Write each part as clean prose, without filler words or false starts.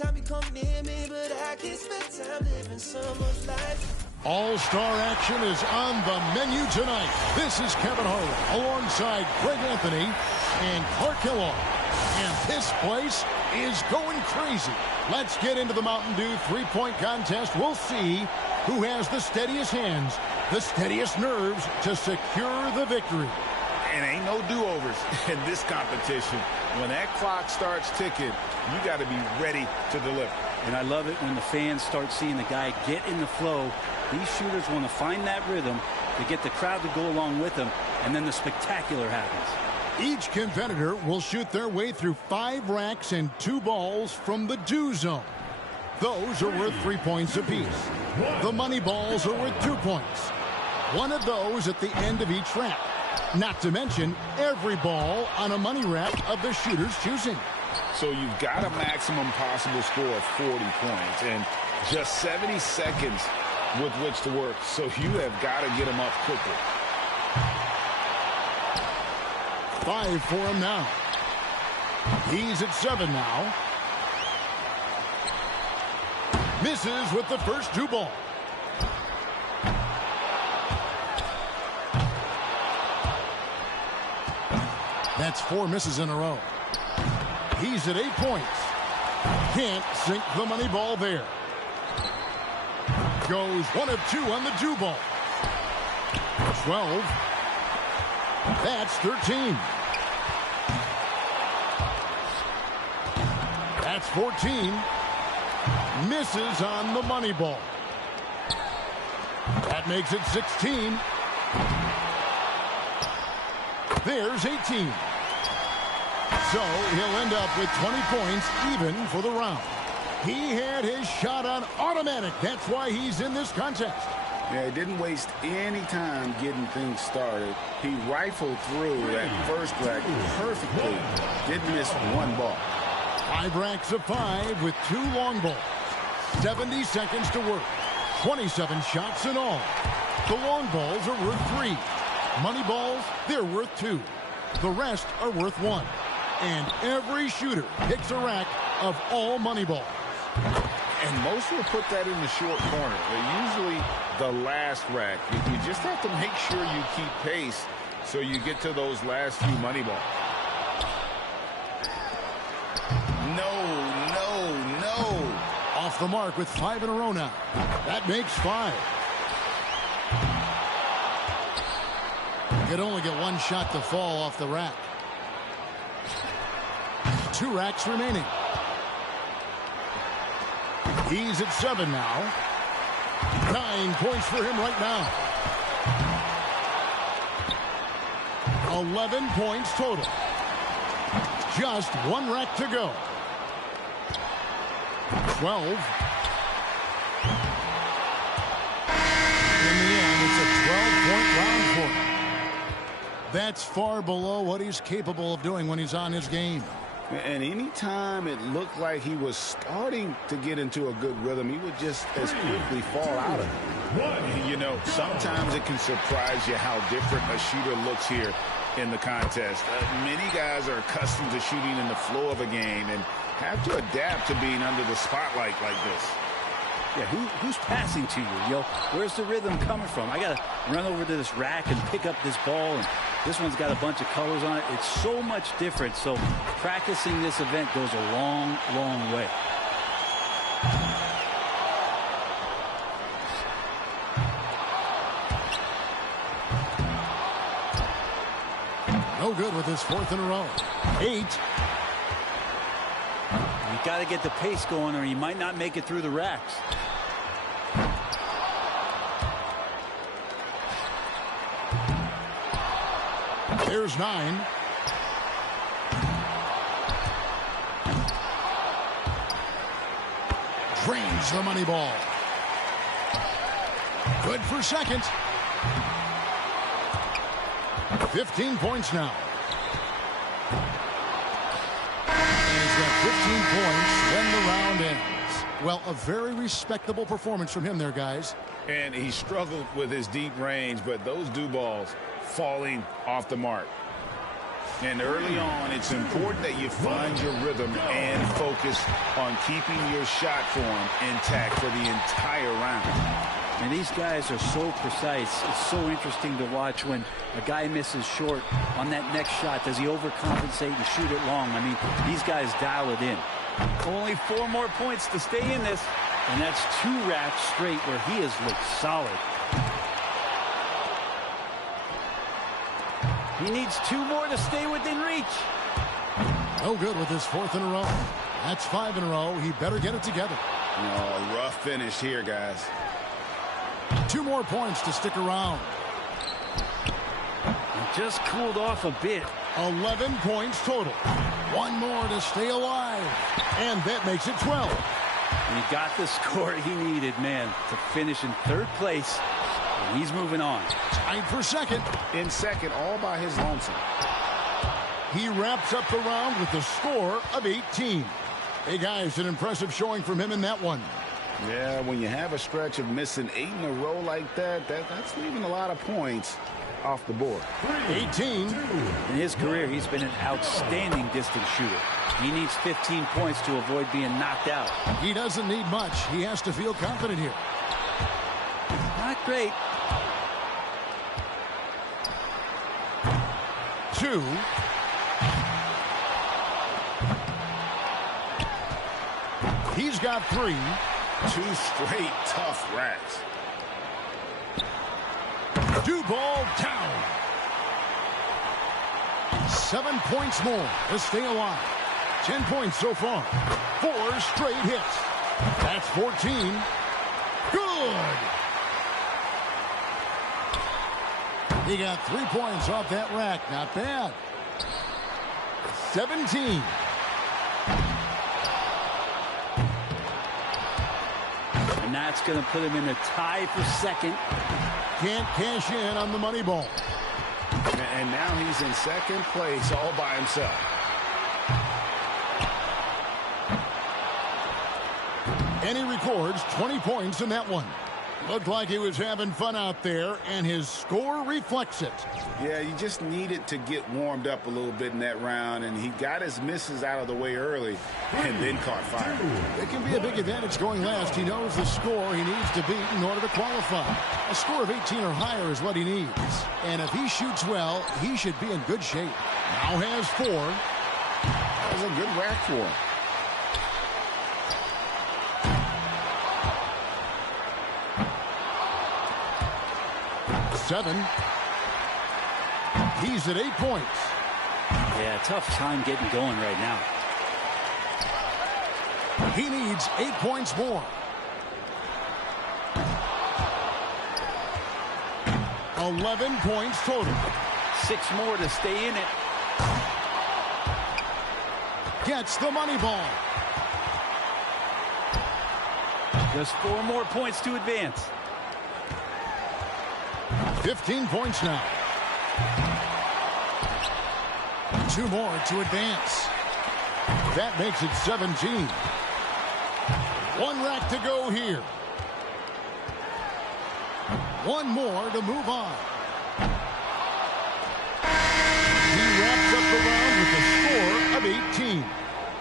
time you come near me, but I can't spend time living someone's life. All-star action is on the menu tonight. This is Kevin Harlan alongside Greg Anthony and Clark Kellogg. And this place is going crazy. Let's get into the Mountain Dew three-point contest. We'll see who has the steadiest hands, the steadiest nerves to secure the victory. And ain't no do-overs in this competition. When that clock starts ticking, you got to be ready to deliver. And I love it when the fans start seeing the guy get in the flow. These shooters want to find that rhythm to get the crowd to go along with them, and then the spectacular happens. Each competitor will shoot their way through 5 racks and 2 balls from the Dew zone. Those are worth 3 points apiece. The money balls are worth 2 points. One of those at the end of each rack. Not to mention every ball on a money rack of the shooter's choosing. So you've got a maximum possible score of 40 points and just 70 seconds with which to work. So you have got to get them up quickly. 5 for him now. He's at 7 now. Misses with the first 2 balls. That's 4 misses in a row. He's at 8 points. Can't sink the money ball there. Goes 1 of 2 on the Dew ball. 12. That's 13. That's 14. Misses on the money ball. That makes it 16. There's 18. So he'll end up with 20 points even for the round. He had his shot on automatic. That's why he's in this contest. Yeah, he didn't waste any time getting things started. He rifled through that first rack perfectly. Didn't miss 1 ball. 5 racks of 5 with 2 long balls. 70 seconds to work. 27 shots in all. The long balls are worth 3. Money balls, they're worth 2. The rest are worth 1. And every shooter picks a rack of all money balls. And most will put that in the short corner. They're usually the last rack. You just have to make sure you keep pace so you get to those last few money balls. No. Off the mark with 5 in a row now. That makes 5. Could only get 1 shot to fall off the rack. 2 racks remaining. He's at 7 now. 9 points for him right now. 11 points total. Just 1 rack to go. 12. In the end, it's a 12-point round for him. That's far below what he's capable of doing when he's on his game. And anytime it looked like he was starting to get into a good rhythm, he would just as quickly fall out of it. You know, sometimes it can surprise you how different a shooter looks here in the contest. Many guys are accustomed to shooting in the flow of a game and have to adapt to being under the spotlight like this. Yeah, who's passing to you? Yo, where's the rhythm coming from? I got to run over to this rack and pick up this ball, and this one's got a bunch of colors on it. It's so much different. So practicing this event goes a long, long way. No good with his 4th in a row. 8. You got to get the pace going or you might not make it through the racks. There's 9. Drains the money ball. Good for second. 15 points now. And he's got 15 points when the round ends. Well, a very respectable performance from him there, guys. And he struggled with his deep range, but those Dew balls falling off the mark. And early on, it's important that you find your rhythm and focus on keeping your shot form intact for the entire round. And these guys are so precise. It's so interesting to watch when a guy misses short on that next shot. Does he overcompensate and shoot it long? I mean, these guys dial it in. Only 4 more points to stay in this. And that's 2 racks straight where he has looked solid. He needs 2 more to stay within reach. No good with his 4th in a row. That's 5 in a row. He better get it together. Oh, rough finish here, guys. 2 more points to stick around. It just cooled off a bit. 11 points total. 1 more to stay alive. And that makes it 12. And he got the score he needed, man, to finish in 3rd place. And he's moving on. Tied for 2nd. In 2nd, all by his lonesome. He wraps up the round with a score of 18. Hey, guys, an impressive showing from him in that one. Yeah, when you have a stretch of missing 8 in a row like that, that's leaving a lot of points off the board. 18. In his career, he's been an outstanding distance shooter. He needs 15 points to avoid being knocked out. He doesn't need much. He has to feel confident here. Not great. 2. He's got 3. 2 straight tough racks. 2 ball down. 7 points more to stay alive. 10 points so far. 4 straight hits. That's 14. Good. He got 3 points off that rack. Not bad. 17. And that's going to put him in a tie for 2nd. Can't cash in on the money ball. And now he's in 2nd place all by himself. And he records 20 points in that one. Looked like he was having fun out there, and his score reflects it. Yeah, you just needed to get warmed up a little bit in that round, and he got his misses out of the way early and then caught fire. It can be a big advantage going last. He knows the score he needs to beat in order to qualify. A score of 18 or higher is what he needs. And if he shoots well, he should be in good shape. Now has 4. That was a good rack for him. 7. He's at 8 points. Yeah, tough time getting going right now. He needs 8 points more. 11 points total. 6 more to stay in it. Gets the money ball. Just 4 more points to advance. 15 points now. 2 more to advance. That makes it 17. 1 rack to go here. 1 more to move on. He wraps up the round with a score of 18.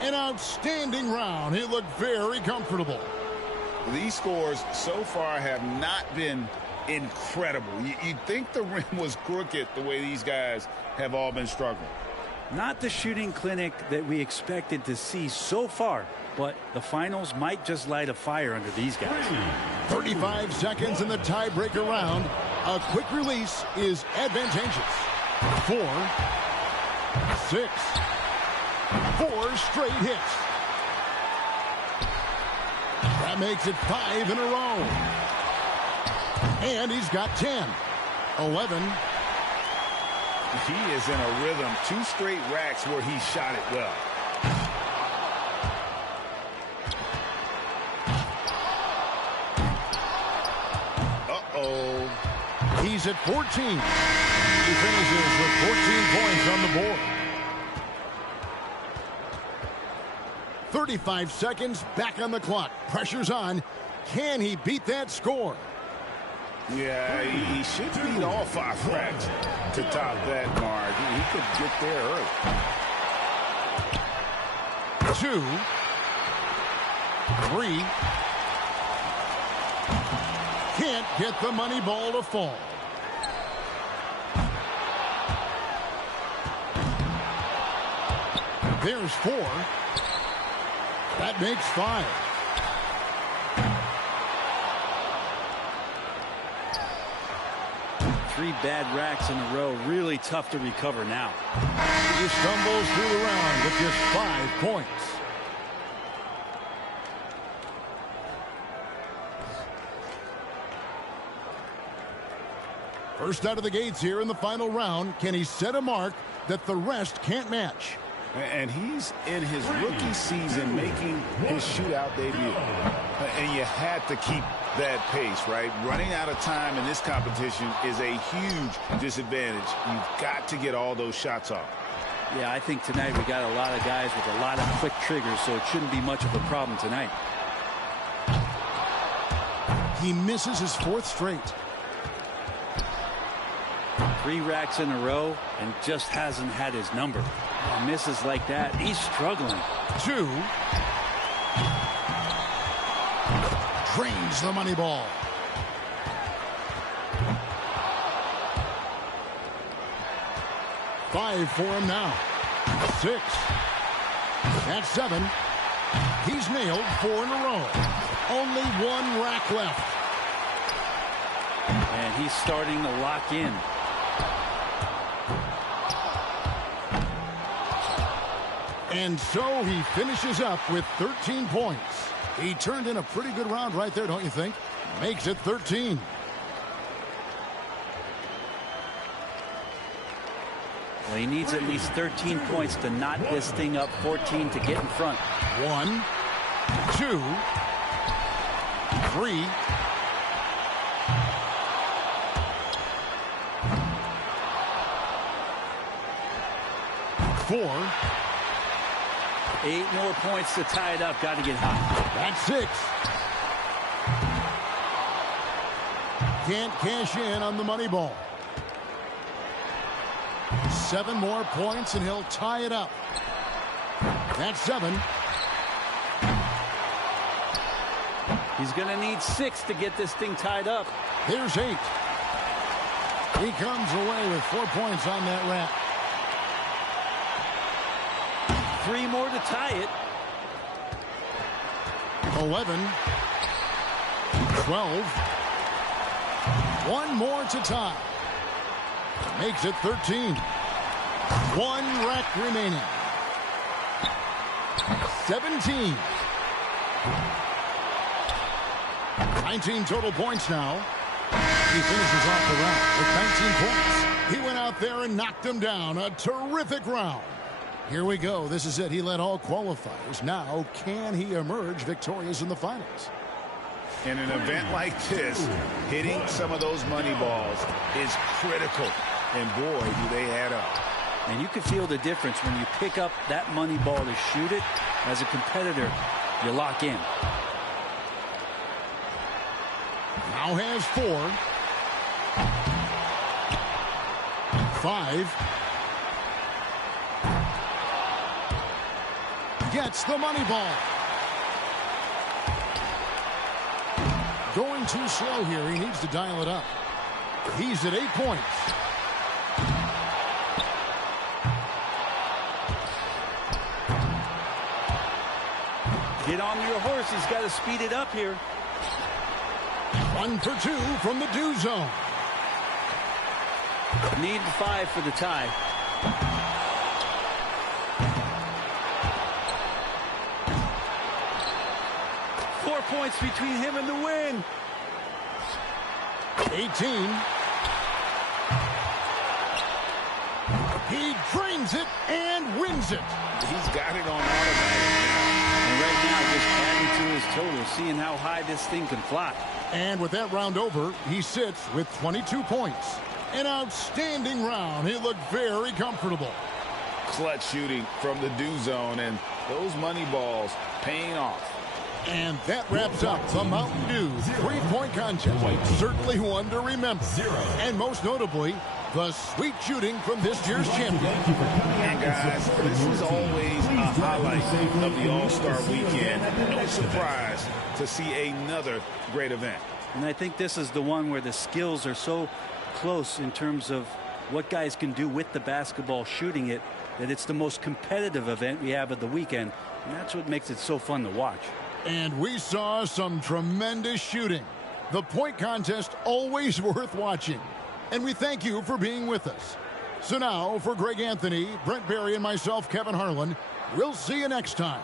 An outstanding round. He looked very comfortable. These scores so far have not been incredible. You'd think the rim was crooked the way these guys have all been struggling. Not the shooting clinic that we expected to see so far, but the finals might just light a fire under these guys. 35 seconds in the tiebreaker round. A quick release is advantageous. 4, 6, 4 straight hits. That makes it 5 in a row. And he's got 10. 11. He is in a rhythm. 2 straight racks where he shot it well. Uh-oh. He's at 14. He finishes with 14 points on the board. 35 seconds back on the clock. Pressure's on. Can he beat that score? Yeah, he should beat all 5 racks to top that mark. He could get there early. 2, 3. Can't get the money ball to fall. There's 4. That makes 5. Three bad racks in a row. Really tough to recover now. He stumbles through the round with just 5 points. First out of the gates here in the final round. Can he set a mark that the rest can't match? And he's in his rookie season making his shootout debut. And you had to keep that pace, right? Running out of time in this competition is a huge disadvantage. You've got to get all those shots off. Yeah, I think tonight we got a lot of guys with a lot of quick triggers, so it shouldn't be much of a problem tonight. He misses his 4th straight. 3 racks in a row and just hasn't had his number. Misses like that, he's struggling. 2. Drains the money ball. 5 for him now. 6. That's 7. He's nailed 4 in a row. Only 1 rack left. And he's starting to lock in. And so he finishes up with 13 points. He turned in a pretty good round right there, don't you think? Makes it 13. Well, he needs at least 13 points to knot this thing up, 14 to get in front. 1, 2, 3. 4. 8 more points to tie it up. Got to get hot. That's 6. Can't cash in on the money ball. 7 more points and he'll tie it up. That's 7. He's going to need 6 to get this thing tied up. Here's 8. He comes away with 4 points on that rack. 3 more to tie it. 11. 12. 1 more to tie. Makes it 13. 1 rack remaining. 17. 19 total points now. He finishes off the round with 19 points. He went out there and knocked him down. A terrific round. Here we go. This is it. He led all qualifiers. Now, can he emerge victorious in the finals? In an event like this, hitting some of those money balls is critical. And boy, do they add up. And you can feel the difference when you pick up that money ball to shoot it. As a competitor, you lock in. Now has 4. 5. Gets the money ball. Going too slow here. He needs to dial it up. He's at 8 points. Get on your horse. He's got to speed it up here. 1 for 2 from the do zone. Need 5 for the tie. Points between him and the win. 18. He drains it and wins it. He's got it on automatic. And right now, just adding to his total, seeing how high this thing can fly. And with that round over, he sits with 22 points. An outstanding round. He looked very comfortable. Clutch shooting from the do zone, and those money balls paying off. And that wraps up the Mountain Dew three-point contest. Certainly one to remember. And most notably, the sweet shooting from this year's champion. And guys, this is always a highlight of the All-Star Weekend. No surprise to see another great event. And I think this is the one where the skills are so close in terms of what guys can do with the basketball shooting it, that it's the most competitive event we have of the weekend. And that's what makes it so fun to watch. And we saw some tremendous shooting. The point contest always worth watching. And we thank you for being with us. So now, for Greg Anthony, Brent Barry, and myself, Kevin Harlan, we'll see you next time